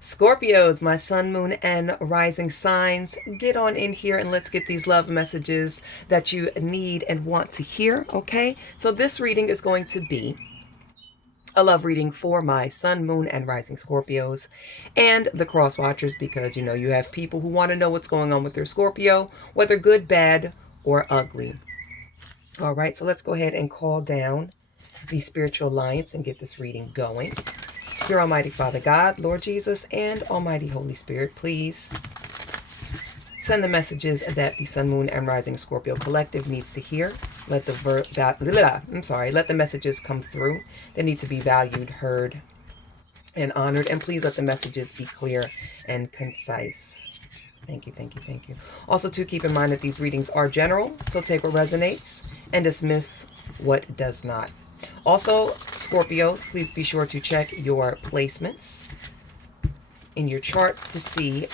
Scorpios, my sun, moon, and rising signs, get on in here and let's get these love messages that you need and want to hear, okay? So this reading is going to be a love reading for my sun, moon, and rising Scorpios and the cross watchers, because you have people who want to know what's going on with their Scorpio, whether good, bad, or ugly. All right, so let's go ahead and call down the spiritual alliance and get this reading going. Dear Almighty Father God, Lord Jesus, and Almighty Holy Spirit, please send the messages that the Sun, Moon, and Rising Scorpio Collective needs to hear. Let the messages come through. They need to be valued, heard, and honored. And please let the messages be clear and concise. Thank you, thank you, thank you. Also, to keep in mind that these readings are general, so take what resonates and dismiss what does not. Also, Scorpios, please be sure to check your placements in your chart to see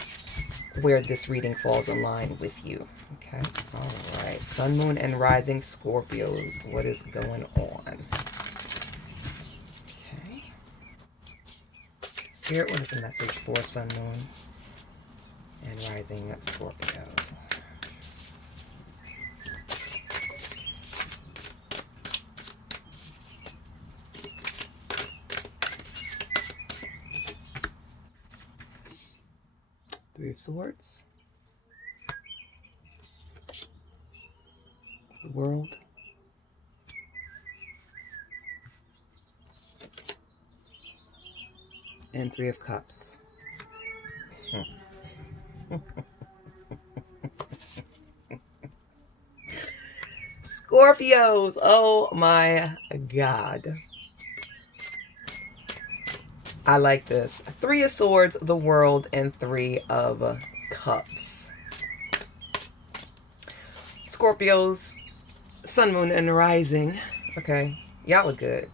where this reading falls in line with you. Okay, all right. Sun, Moon, and Rising Scorpios, what is going on? Okay. Spirit, what is the message for Sun, Moon, and Rising Scorpio? Three of Swords, the World, and Three of Cups. Scorpios, oh my God. I like this. Three of Swords, the World, and Three of Cups. Scorpios, Sun, Moon, and Rising. Okay, y'all are good.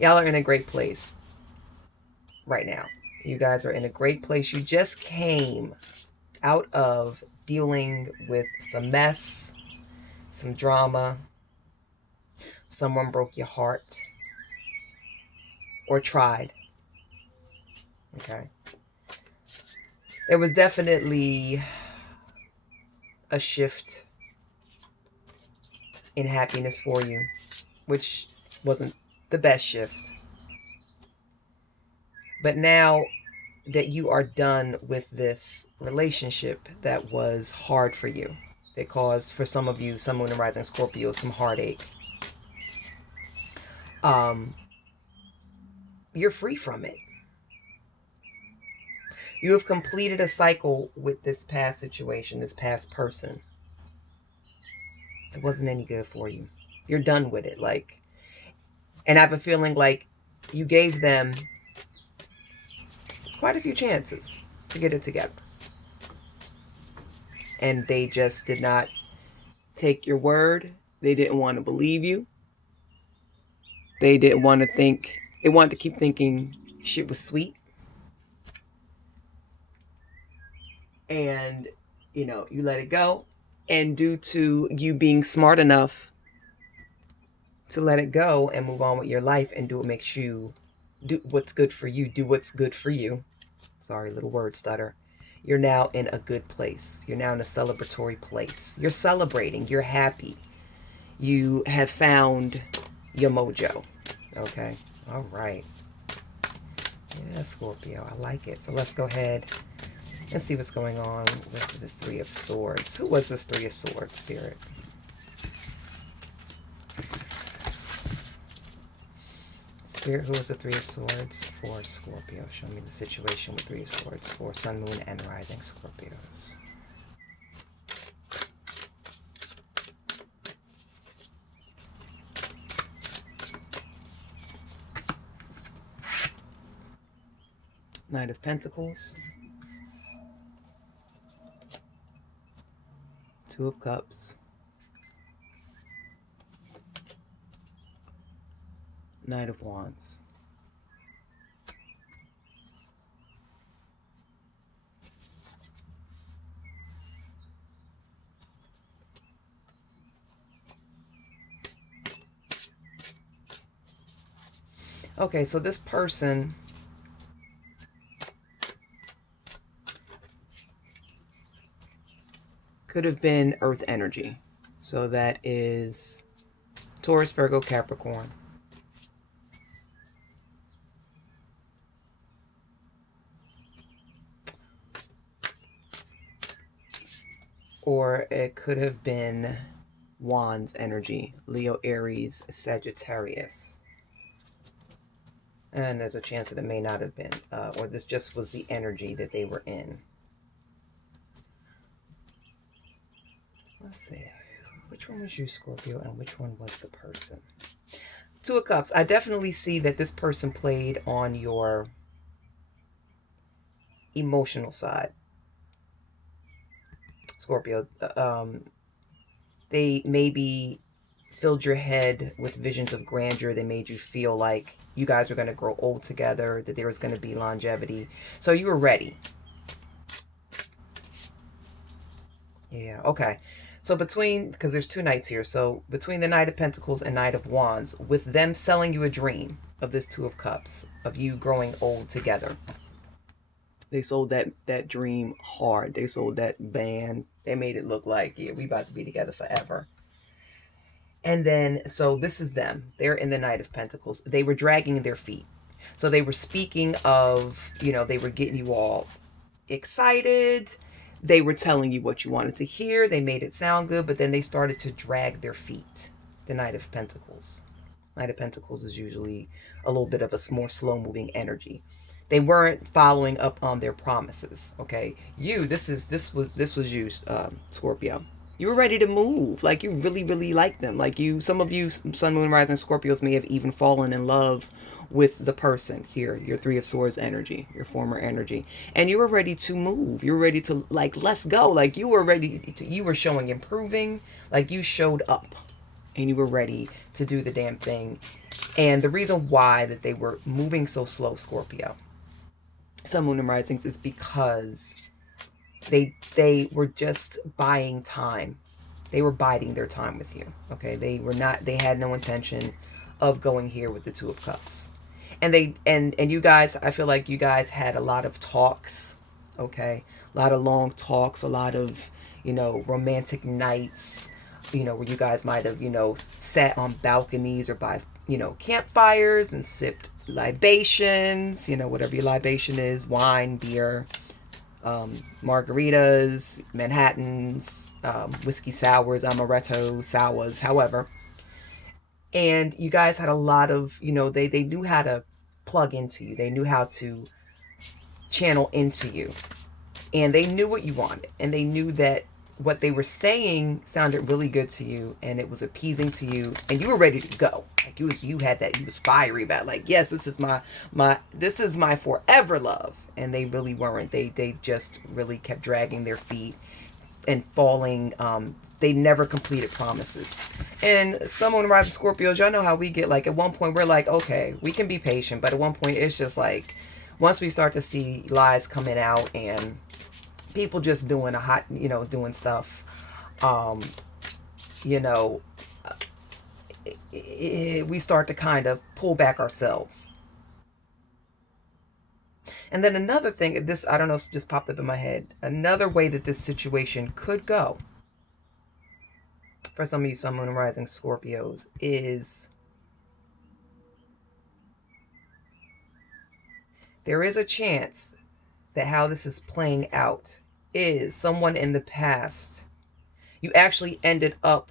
Y'all are in a great place right now. You guys are in a great place. You just came out of dealing with some mess, some drama. Someone broke your heart. Or tried. Okay. There was definitely a shift in happiness for you, which wasn't the best shift. But now that you are done with this relationship that was hard for you, that caused, for some of you, Sun, Moon, and Rising Scorpio, some heartache. You're free from it. You have completed a cycle with this past situation, this past person. It wasn't any good for you. You're done with it. And I have a feeling like you gave them quite a few chances to get it together. And they just did not take your word. They didn't want to believe you. They didn't want to think, they wanted to keep thinking shit was sweet. And, you let it go. And due to you being smart enough to let it go and move on with your life and do what makes you, do what's good for you, do what's good for you. Sorry, little word stutter. You're now in a good place. You're now in a celebratory place. You're celebrating. You're happy. You have found your mojo. Okay. All right. Yeah, Scorpio. I like it. So let's go ahead and see what's going on with the Three of Swords. Who was this Three of Swords, Spirit? Spirit, who is the Three of Swords for Scorpio? Show me the situation with Three of Swords for Sun, Moon, and Rising Scorpios. Knight of Pentacles. Two of Cups. Knight of Wands. Okay, so this person Could have been earth energy. So that is Taurus, Virgo, Capricorn. Or it could have been Wands energy, Leo, Aries, Sagittarius. And there's a chance that it may not have been, or this just was the energy that they were in. Let's see. Which one was you, Scorpio, and which one was the person? Two of Cups. I definitely see that this person played on your emotional side. Scorpio. They maybe filled your head with visions of grandeur. They made you feel like you guys were going to grow old together, that there was going to be longevity. So you were ready. Yeah, okay. So between, because there's two knights here, so between the Knight of Pentacles and Knight of Wands, with them selling you a dream of this Two of Cups, of you growing old together. They sold that dream hard. They sold that band. They made it look like, yeah, we about to be together forever. And then, so this is them. They're in the Knight of Pentacles. They were dragging their feet. So they were speaking of, you know, they were getting you all excited. They were telling you what you wanted to hear. They made it sound good, but then they started to drag their feet. The Knight of Pentacles. Knight of Pentacles is usually a little bit of a more slow-moving energy. They weren't following up on their promises. Okay, this was you, Scorpio. You were ready to move. Like, you really, really like them. Like, some of you Sun, Moon, Rising Scorpios may have even fallen in love with the person here, your Three of Swords energy, your former energy. And you were ready to move. You were ready to, like, let's go. Like, you were ready to, you were showing improving. Like, you showed up and you were ready to do the damn thing. And the reason why that they were moving so slow, Scorpio, Sun, Moon, and Risings, is because they were just buying time. They were biding their time with you. Okay, they had no intention of going here with the Two of Cups. And you guys, I feel like you guys had a lot of talks. Okay, a lot of long talks, a lot of, you know, romantic nights, you know, where you guys might have, you know, sat on balconies or by, you know, campfires and sipped libations, you know, whatever your libation is, wine, beer, margaritas, Manhattans, whiskey sours, amaretto sours, however. And you guys had a lot of, you know, they knew how to plug into you. They knew how to channel into you. And they knew what you wanted. And they knew that what they were saying sounded really good to you, and it was appeasing to you, and you were ready to go. Like, you had that, you was fiery about, like, yes, this is my forever love. And they really weren't. They just really kept dragging their feet and falling. They never completed promises. And someone rising Scorpios, y'all know how we get. Like, at one point we're like, okay, we can be patient, but at one point it's just like, once we start to see lies coming out and people just doing doing stuff, you know, we start to kind of pull back ourselves. And then another thing, this, I don't know, just popped up in my head. Another way that this situation could go for some of you Sun, Moon, and Rising Scorpios is there is a chance that how this is playing out is someone in the past, you actually ended up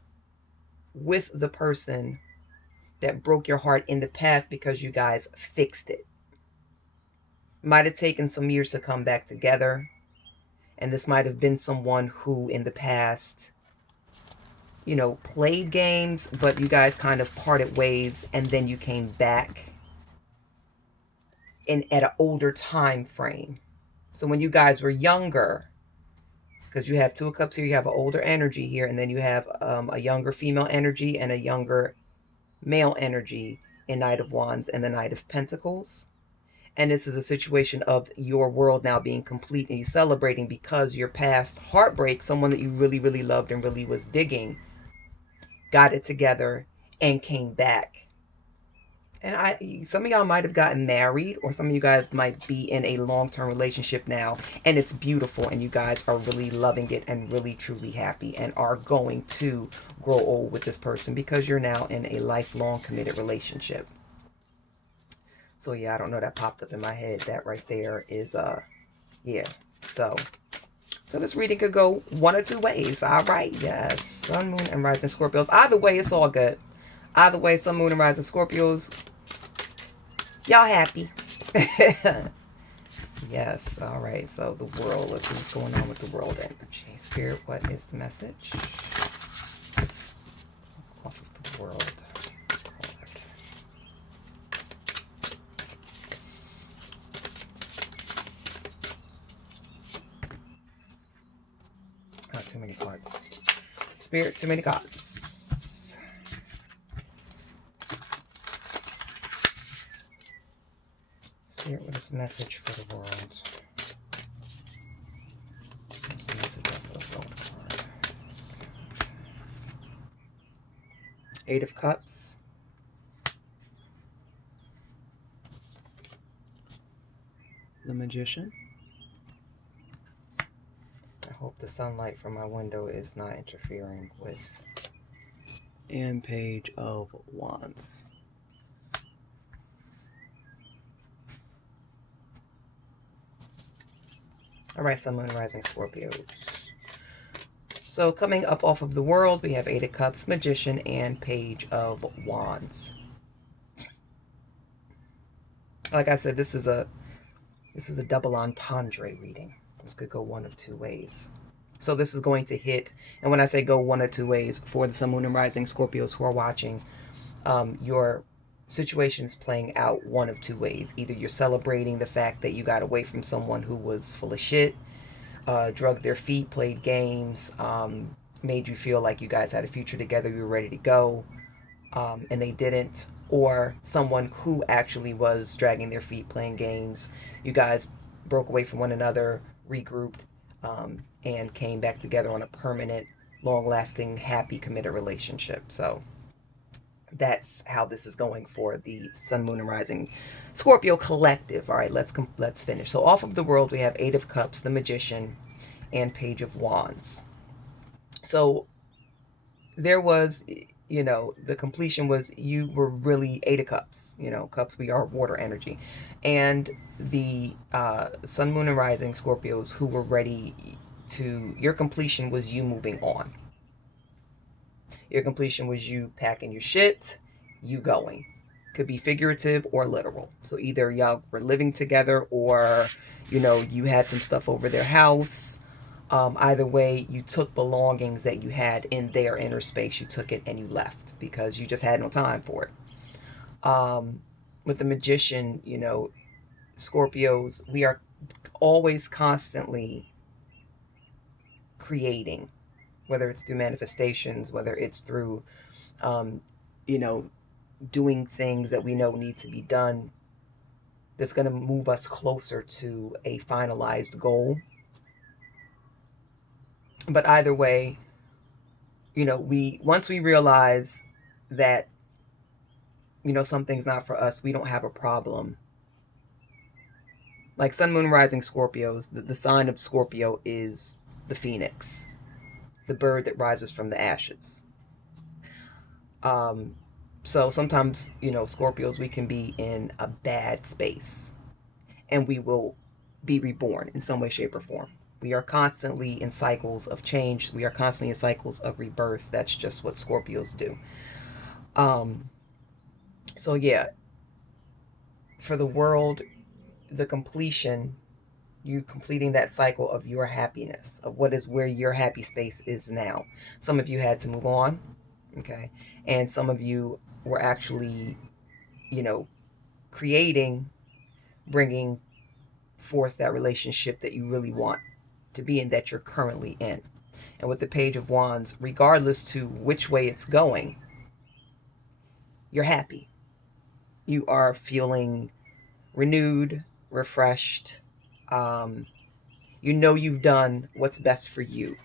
with the person that broke your heart in the past because you guys fixed it. Might have taken some years to come back together. And this might have been someone who in the past, you know, played games, but you guys kind of parted ways, and then you came back at an older time frame. So when you guys were younger, because you have Two of Cups here, you have an older energy here, and then you have a younger female energy and a younger male energy in Knight of Wands and the Knight of Pentacles. And this is a situation of your world now being complete and you celebrating because your past heartbreak, someone that you really, really loved and really was digging, got it together and came back. And some of y'all might have gotten married, or some of you guys might be in a long-term relationship now, and it's beautiful, and you guys are really loving it and really truly happy, and are going to grow old with this person because you're now in a lifelong committed relationship. So yeah, I don't know, that popped up in my head. That right there is yeah. So this reading could go one or two ways. All right, yes. Sun, moon, and rising Scorpios. Either way, it's all good. Either way, sun, moon, and rising Scorpios, y'all happy. Yes. All right. So the world. Let's see what's going on with the world energy. Spirit, what is the message? Off of the world. Not too many cards. Spirit, too many cards. Spirit, what is the message for the world? What's the message for the world card? Eight of Cups. The Magician. I hope the sunlight from my window is not interfering with. And Page of Wands. All right, Sun, Moon, Rising Scorpios. So coming up off of the world, we have Eight of Cups, Magician, and Page of Wands. Like I said, this is a double entendre reading. This could go one of two ways. So this is going to hit, and when I say go one or two ways, for the Sun, Moon, and Rising Scorpios who are watching, your situation is playing out one of two ways. Either you're celebrating the fact that you got away from someone who was full of shit, drugged their feet, played games, made you feel like you guys had a future together, you were ready to go, and they didn't. Or someone who actually was dragging their feet, playing games. You guys broke away from one another, regrouped, and came back together on a permanent, long-lasting, happy, committed relationship. So that's how this is going for the Sun, Moon, and Rising Scorpio collective. All right, let's finish. So off of the world, we have Eight of Cups, the Magician, and Page of Wands. So there was, you know, the completion was you were really Eight of Cups. You know, cups, we are water energy. And the Sun, Moon, and Rising Scorpios who were ready to, your completion was you moving on. Your completion was you packing your shit, you going. Could be figurative or literal. So either y'all were living together, or, you know, you had some stuff over their house. Either way, you took belongings that you had in their inner space. You took it and you left because you just had no time for it. With the Magician, you know, Scorpios, we are always constantly creating, whether it's through manifestations, whether it's through, you know, doing things that we know need to be done that's going to move us closer to a finalized goal. But either way, you know, once we realize that, you know, something's not for us, we don't have a problem. Like Sun, Moon, Rising Scorpios, the sign of Scorpio is the phoenix, the bird that rises from the ashes. So sometimes, you know, Scorpios, we can be in a bad space and we will be reborn in some way, shape, or form. We are constantly in cycles of change. We are constantly in cycles of rebirth. That's just what Scorpios do. So yeah, for the world, the completion, you completing that cycle of your happiness, of what is where your happy space is now. Some of you had to move on, okay? And some of you were actually, you know, creating, bringing forth that relationship that you really want to be in, that you're currently in. And with the Page of Wands, regardless to which way it's going, you're happy. You are feeling renewed, refreshed. You know you've done what's best for you.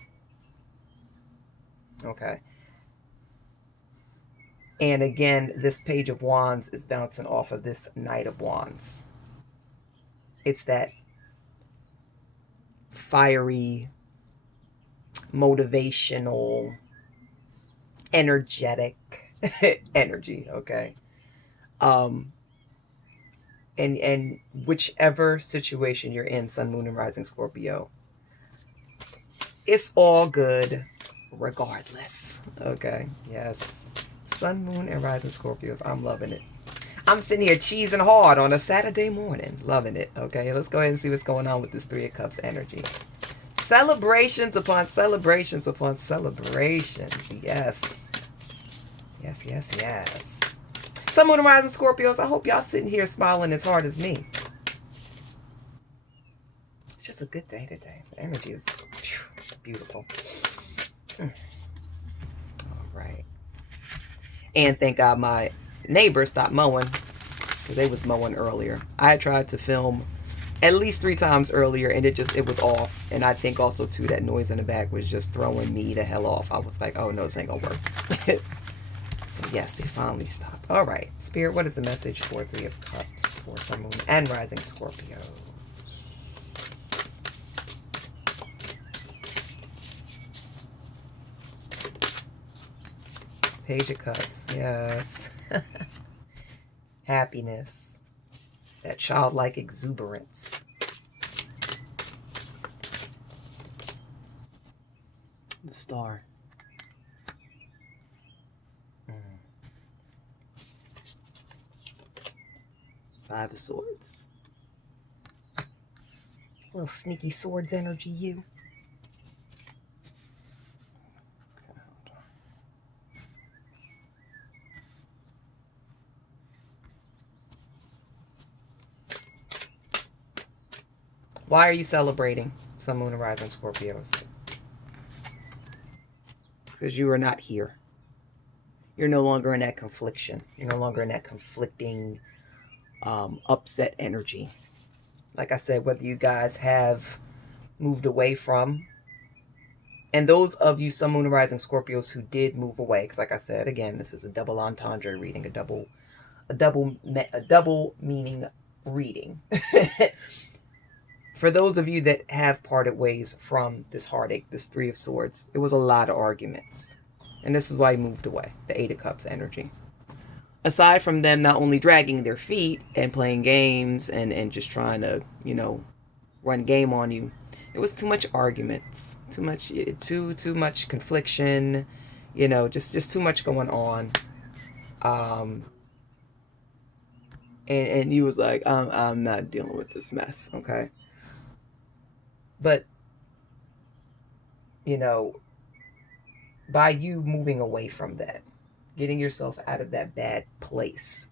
Okay. And again, this Page of Wands is bouncing off of this Knight of Wands. It's that fiery, motivational, energetic energy, okay? And whichever situation you're in, Sun, Moon, and Rising Scorpio, it's all good regardless, okay? Yes. Sun, Moon, and Rising Scorpios. I'm loving it. I'm sitting here cheesing hard on a Saturday morning. Loving it, okay? Let's go ahead and see what's going on with this Three of Cups energy. Celebrations upon celebrations upon celebrations. Yes. Yes, yes, yes. Sun, Moon, and Rising Scorpios, I hope y'all sitting here smiling as hard as me. It's just a good day today. The energy is beautiful. All right. And thank God my neighbor stopped mowing, because they was mowing earlier. I had tried to film at least 3 times earlier, and it was off. And I think also too, that noise in the back was just throwing me the hell off. I was like, oh no, this ain't gonna work. So yes, they finally stopped. All right, Spirit, what is the message for Three of Cups for Sun, Moon, and Rising Scorpio? Page of Cups, yes. Happiness, that childlike exuberance. The Star. Five of Swords. A little sneaky swords energy, you. Okay, hold on. Why are you celebrating, Sun, Moon, and Rising Scorpios? Because you are not here. You're no longer in that confliction. You're no longer in that conflicting, upset energy. Like I said, whether you guys have moved away from, and those of you Sun, Moon, and Rising Scorpios who did move away, because like I said, again, this is a double entendre reading, a double meaning reading. For those of you that have parted ways from this heartache, this Three of Swords, it was a lot of arguments. And this is why you moved away, the Eight of Cups energy. Aside from them not only dragging their feet and playing games and just trying to, you know, run game on you, it was too much arguments, too much confliction, you know, just too much going on. And you was like, I'm not dealing with this mess, okay? But, you know, by you moving away from that, getting yourself out of that bad place,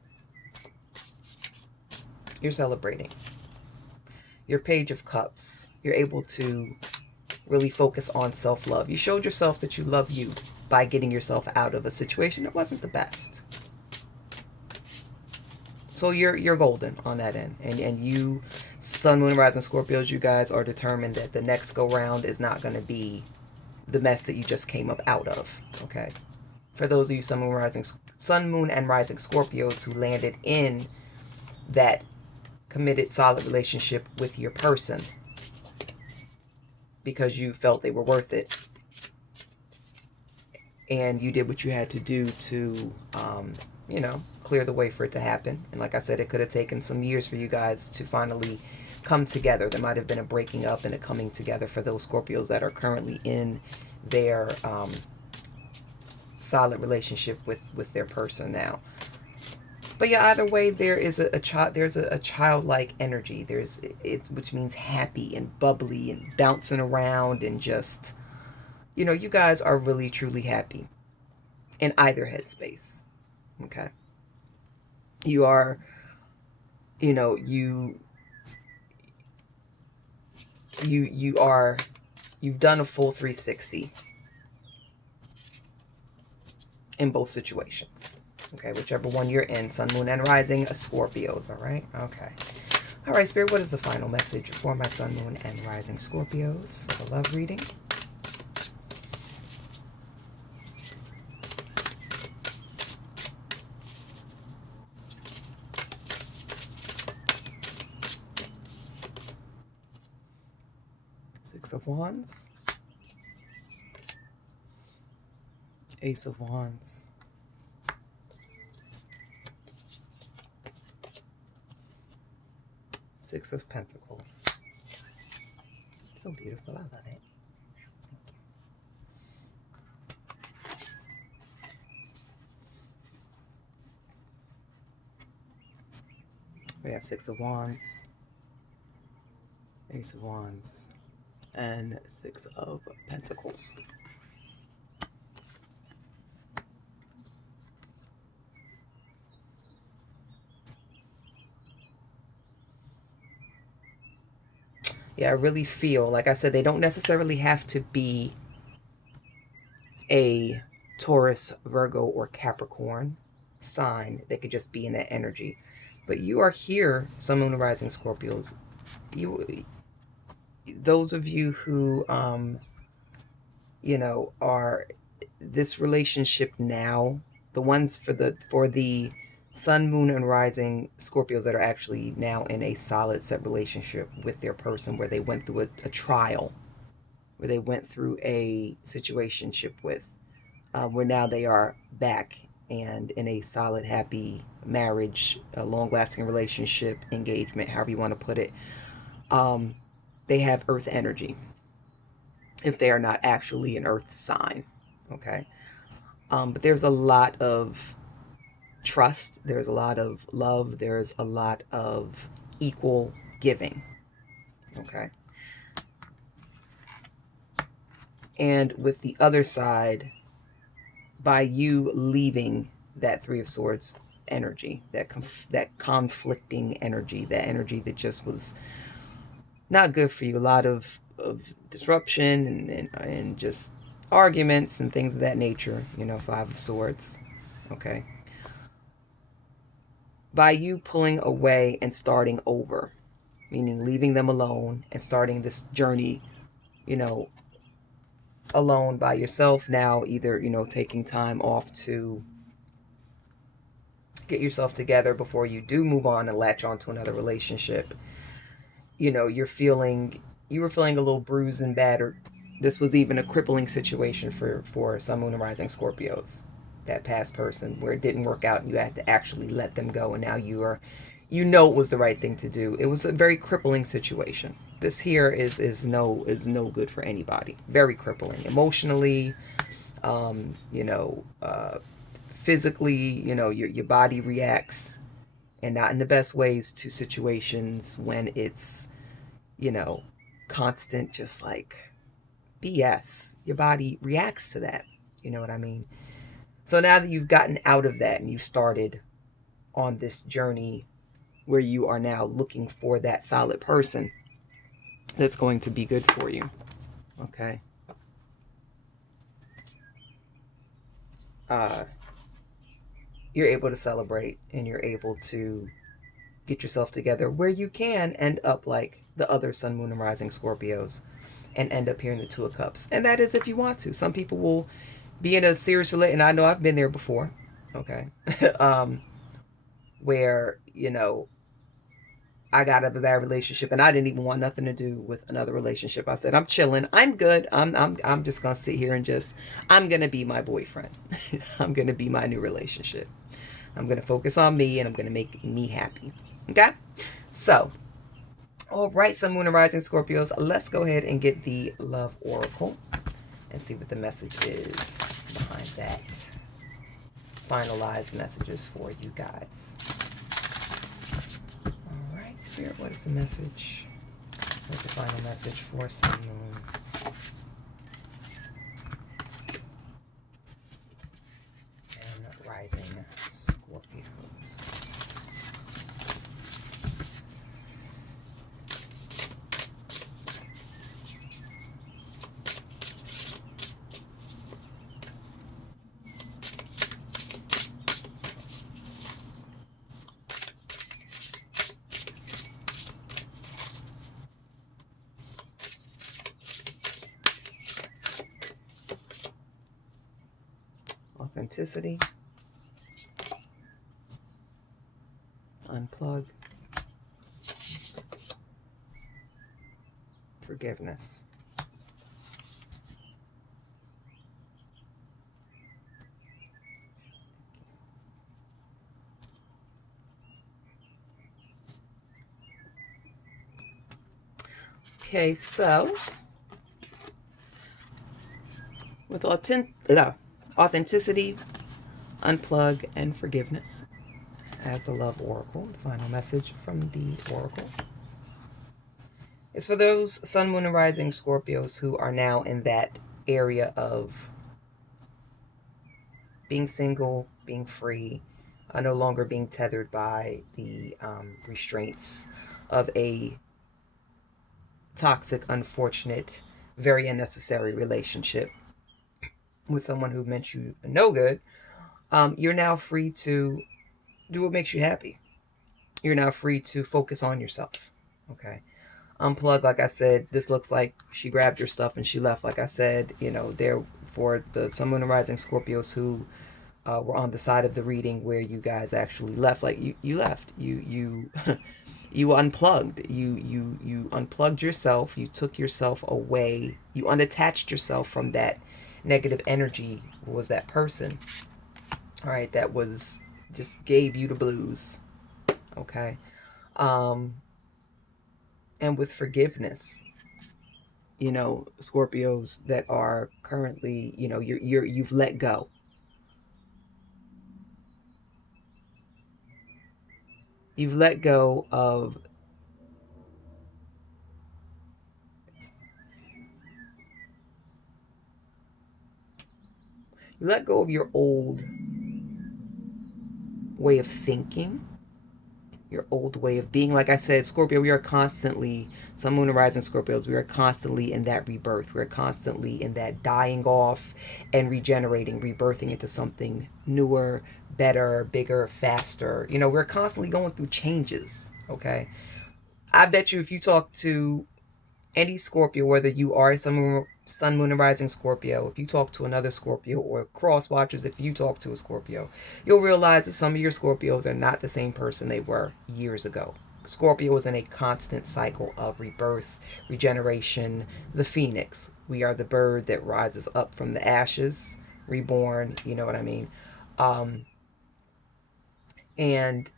you're celebrating. Your Page of Cups, you're able to really focus on self-love. You showed yourself that you love you by getting yourself out of a situation that wasn't the best. So you're golden on that end. And you, Sun, Moon, Rising Scorpios, you guys are determined that the next go round is not going to be the mess that you just came up out of. Okay. For those of you Sun, Moon, and Rising Scorpios who landed in that committed, solid relationship with your person because you felt they were worth it, and you did what you had to do to, you know, clear the way for it to happen. And like I said, it could have taken some years for you guys to finally come together. There might have been a breaking up and a coming together for those Scorpios that are currently in their solid relationship with their person now. But yeah, either way, there is a childlike energy. Which means happy and bubbly and bouncing around and just, you know, you guys are really truly happy in either headspace. Okay. You are, you know, you've done a full 360 in both situations. Okay, whichever one you're in, Sun, Moon, and Rising Scorpios, all right? Okay. All right, Spirit, what is the final message for my Sun, Moon, and Rising Scorpios for the love reading? Six of Wands. Ace of Wands. Six of Pentacles. So beautiful. I love it. We have Six of Wands, Ace of Wands, and Six of Pentacles. Yeah, I really feel, like I said, they don't necessarily have to be a Taurus, Virgo, or Capricorn sign. They could just be in that energy. But you are here, Sun, Moon, and Rising Scorpios. Those of you who, you know, are this relationship now, the ones for the Sun, Moon, and Rising Scorpios that are actually now in a solid set relationship with their person, where they went through a trial, where they went through a situationship with, where now they are back and in a solid, happy marriage, a long-lasting relationship, engagement, however you want to put it. They have earth energy, if they are not actually an earth sign, okay? But there's a lot of trust, there's a lot of love, there's a lot of equal giving, okay? And with the other side, by you leaving that Three of Swords energy, that conflicting energy, that energy that just was not good for you, a lot of disruption and just arguments and things of that nature, you know, Five of Swords, okay? By you pulling away and starting over, meaning leaving them alone and starting this journey, you know, alone by yourself now, either, you know, taking time off to get yourself together before you do move on and latch on to another relationship. You know, you were feeling a little bruised and battered. This was even a crippling situation for Sun, Moon, and Rising Scorpios, that past person, where it didn't work out and you had to actually let them go, and now you know it was the right thing to do. It was a very crippling situation. This here is no good for anybody. Very crippling emotionally, you know, physically, you know, your body reacts, and not in the best ways, to situations when it's, you know, constant, just like BS. Your body reacts to that. You know what I mean? So now that you've gotten out of that and you've started on this journey where you are now looking for that solid person that's going to be good for you, okay? You're able to celebrate, and you're able to get yourself together where you can end up like the other Sun, Moon, and Rising Scorpios and end up here in the Two of Cups. And that is if you want to. Some people will be in a serious relationship, and I know I've been there before, okay? Where, you know, I got out of a bad relationship and I didn't even want nothing to do with another relationship. I said, I'm chilling. I'm good. I'm just going to sit here and I'm going to be my boyfriend. I'm going to be my new relationship. I'm going to focus on me, and I'm going to make me happy. Okay? So, all right, Sun, Moon, and Rising Scorpios, let's go ahead and get the Love Oracle and see what the message is behind that. Finalized messages for you guys. All right, Spirit, what is the message? What's the final message for Sun, Moon, and Rising Scorpios? Authenticity, unplug, forgiveness. Okay, so with authenticity, unplug, and forgiveness as the love oracle, the final message from the oracle is for those sun, moon, and rising Scorpios who are now in that area of being single, being free, no longer being tethered by the restraints of a toxic, unfortunate, very unnecessary relationship with someone who meant you no good. You're now free to do what makes you happy. You're now free to focus on yourself. Okay. Unplug, like I said, this looks like she grabbed her stuff and she left. Like I said, there for the Sun, Moon, and Rising Scorpios who were on the side of the reading where you guys actually left. Like you left. You you unplugged. You unplugged yourself. You took yourself away. You unattached yourself from that negative energy. What was that person? All right, that was just gave you the blues. Okay. And with forgiveness, Scorpios that are currently, you've let go. You've let go of your old way of thinking, your old way of being. Like I said, Scorpio, we are constantly, Sun, Moon, and Rising Scorpios, we are constantly in that rebirth. We're constantly in that dying off and regenerating, rebirthing into something newer, better, bigger, faster. We're constantly going through changes, okay? I bet you if you talk to any Scorpio, whether you are Sun, Moon, and Rising Scorpio, if you talk to another Scorpio, or cross watchers, if you talk to a Scorpio, you'll realize that some of your Scorpios are not the same person they were years ago. Scorpio is in a constant cycle of rebirth, regeneration, the phoenix. We are the bird that rises up from the ashes, reborn, you know what I mean? And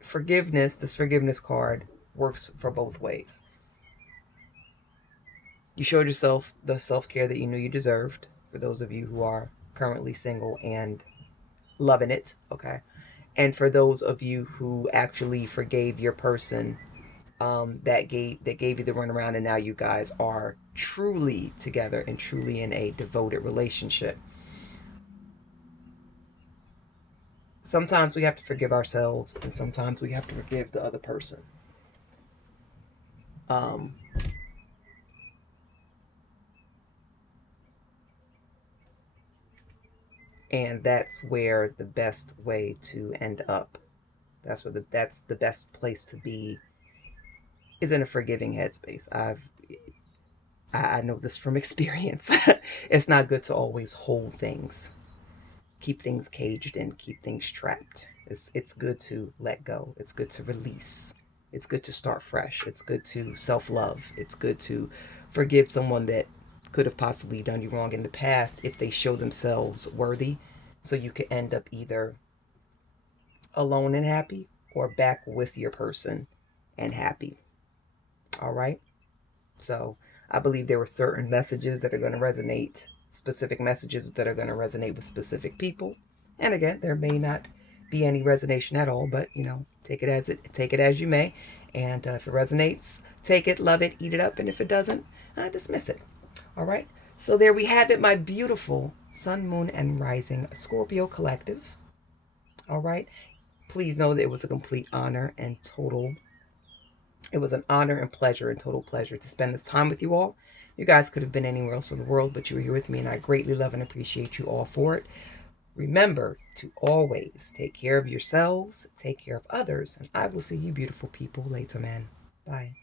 forgiveness, this forgiveness card works for both ways. You showed yourself the self-care that you knew you deserved, for those of you who are currently single and loving it, okay? And for those of you who actually forgave your person that gave you the runaround, and now you guys are truly together and truly in a devoted relationship. Sometimes we have to forgive ourselves, and sometimes we have to forgive the other person. And that's where the best way to end up. That's the best place to be, is in a forgiving headspace. I know this from experience. It's not good to always hold things, keep things caged and keep things trapped. It's good to let go. It's good to release. It's good to start fresh. It's good to self-love. It's good to forgive someone that could have possibly done you wrong in the past if they show themselves worthy, so you could end up either alone and happy or back with your person and happy. All right. So I believe there were certain messages that are going to resonate, specific messages that are going to resonate with specific people. And again, there may not be any resonation at all, but take it as you may. And if it resonates, take it, love it, eat it up. And if it doesn't, dismiss it. All right. So there we have it, my beautiful Sun, Moon, and Rising Scorpio collective. All right. Please know that it was a complete honor and it was an honor and pleasure and total pleasure to spend this time with you all. You guys could have been anywhere else in the world, but you were here with me, and I greatly love and appreciate you all for it. Remember to always take care of yourselves, take care of others, and I will see you beautiful people later, man. Bye.